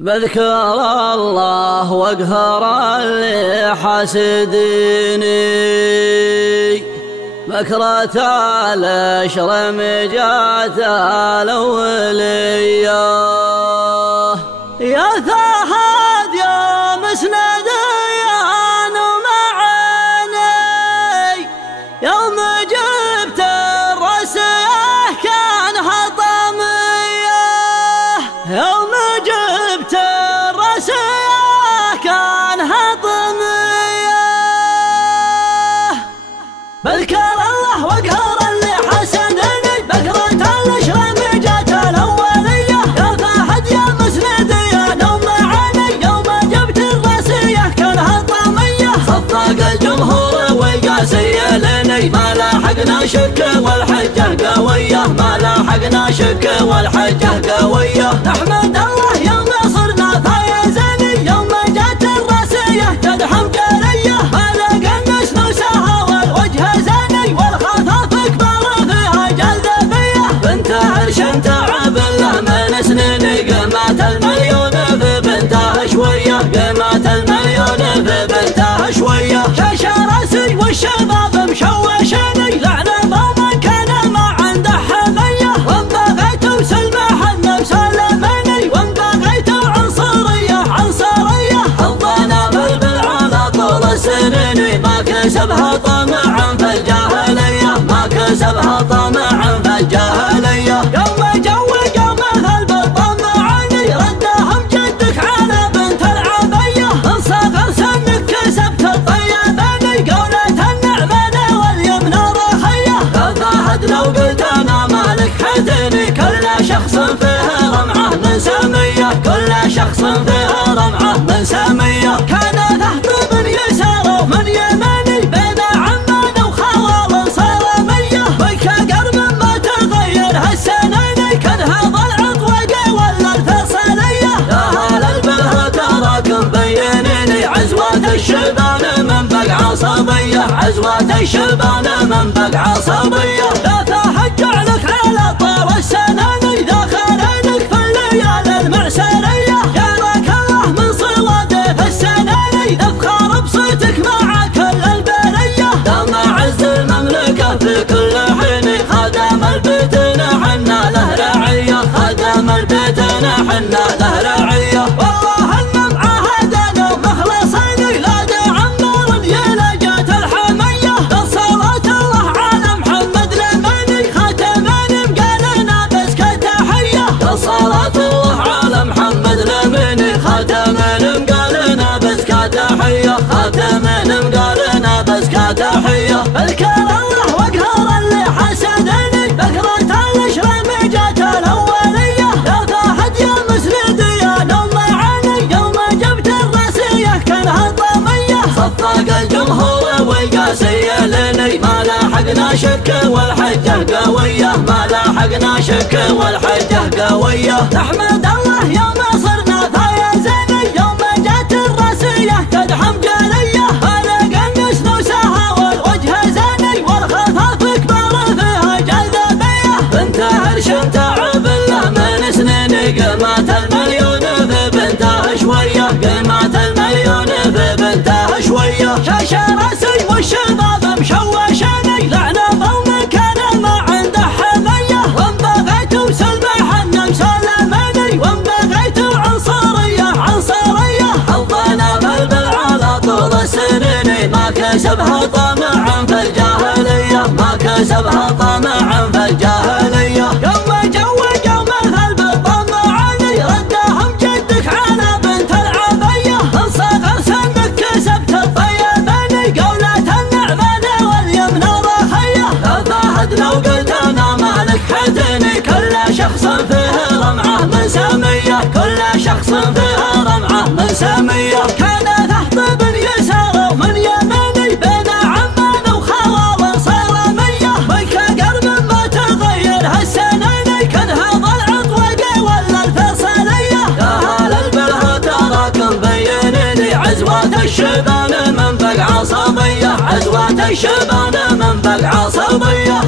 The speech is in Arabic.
بذكر الله واقهر اللي حاسديني، بكرة الأشرم جات الأولية. يا ثاهد يا مسند يا معاني، يوم جبت الرسيه كانها طامية، يوم جبت الرسيه كانها طامية. بذكر الله واقهر اللي حسدني، بكرة الأشرم جات الأولية. يا ثاهد يا مسند يا نوم معاني، يوم جبت الرسيه كانها طامية. صفق الجمهور وقاسي لني، ما لاحقنا شك والحجة قوية، ما لاحقنا شك والحجة قوية. نحمد الله يوم صرنا فايزين، يوم جات الرسيه تدحم جارية. ما لقى الناس نوسها والوجه زاني، والخطاف كبار فيها جذبية. بنت عرش تعب الله من سنيني، قيمة المليون في بنتها شوية، قيمة المليون في بنتها شوية. شاش راسي والشباب مشوشني، لعنة من كان ما عنده حمية. وان بغيت وسلمح مسلمني، وان بغيت عنصرية عنصرية. حظنا بالعلى طول السنين، ما كسبها طمعا في الجاهلية، ما كسبها طمعا في الجاهلية. يوم جو يوم ثلب طمعني، ردهم جدك على بنت العبية. من صغر سنك كسبت الطيباني، قولة النعمة واليمن رخية. يا ثاهد لو قلت انا مالك حدني، كل شخص فيه رمعه من سامية، كل شخص فيه رمعه من سامية. كان ذهب من يسار ومن يماني، بين عمان وخوال صار مية. بيك قرب ما تغير هالسنين، كان هذا العطوقي ولا الفيصلية. يا هل البلها تراكم بينيني، عزوات الشبان من بقع عصبية، عزوات الشبان من بقع عصبية. لا ثاهد جعلك على طول السنين، داخلينك في الليالي المعسرية. جارك الله من صواده في السنين، افخر بصوتك مع كل البرية. دام عز المملكة في كل حين، خدم البيت نحنا له رعية، خدم البيت نحنا له رعية. والله ان معاهدنا ومخلصين، لا عمار يلجت الحمية. صلاة الله على محمد لمني، خاتمين مقالنا بسك تحية. صلاة الله على محمد لمني، خاتمين مقالنا بسك تحية، خاتمين مقالنا بسك تحية. بذكر الله واقهر اللي حسدني، بكرة الأشرم جات الأولية. يا ثاهد يا مسند يا نوم معاني، يوم جبت الرسيه كانها طامية. صفق الجمهور وقاسي لني، ما لاحقنا شك والحجة قوية، ما لاحقنا شك والحجة قوية. نحمد الله يوم صرنا فايزين، يوم جات الرسيه تدحم جارية. فلقى الناس نوسها والوجه زاني، والخطاف كبار فيها جذبية. بنت عرش تعب الله من سنيني، قيمة المليون في بنتها شوية، قيمة المليون في بنتها شوية. شاش راسي والشباب مشوشني، لعنة من كان ما عنده حمية. وان بغيت وسلمح مسلمني، وان بغيت عنصرية عنصرية. حظنا بالعلى طول السنين، ما كسبها طمعا في الجاهلية، ما كسبها طمعا في الجاهلية. يوم جو يوم ثلب طمعني، ردهم جدك على بنت العبية. من صغر سنك كسبت الطيباني، قولة النعمة واليمن رخية. يا ثاهد لو قلت انا مالك حدني، كل شخص فيه رمعه من سامية، كل شخص فيه رمعه من سامية. كان ذهب من يسار ومن يماني، بين عمان وخوال صار مية. بيك قرب ما تغير هالسنين، كان هذا العطوقي ولا الفيصلية. يا هل البلها تراكم بينيني، عزوات الشبان من بقع عصبية، عزوات الشبان من بقع عصبية.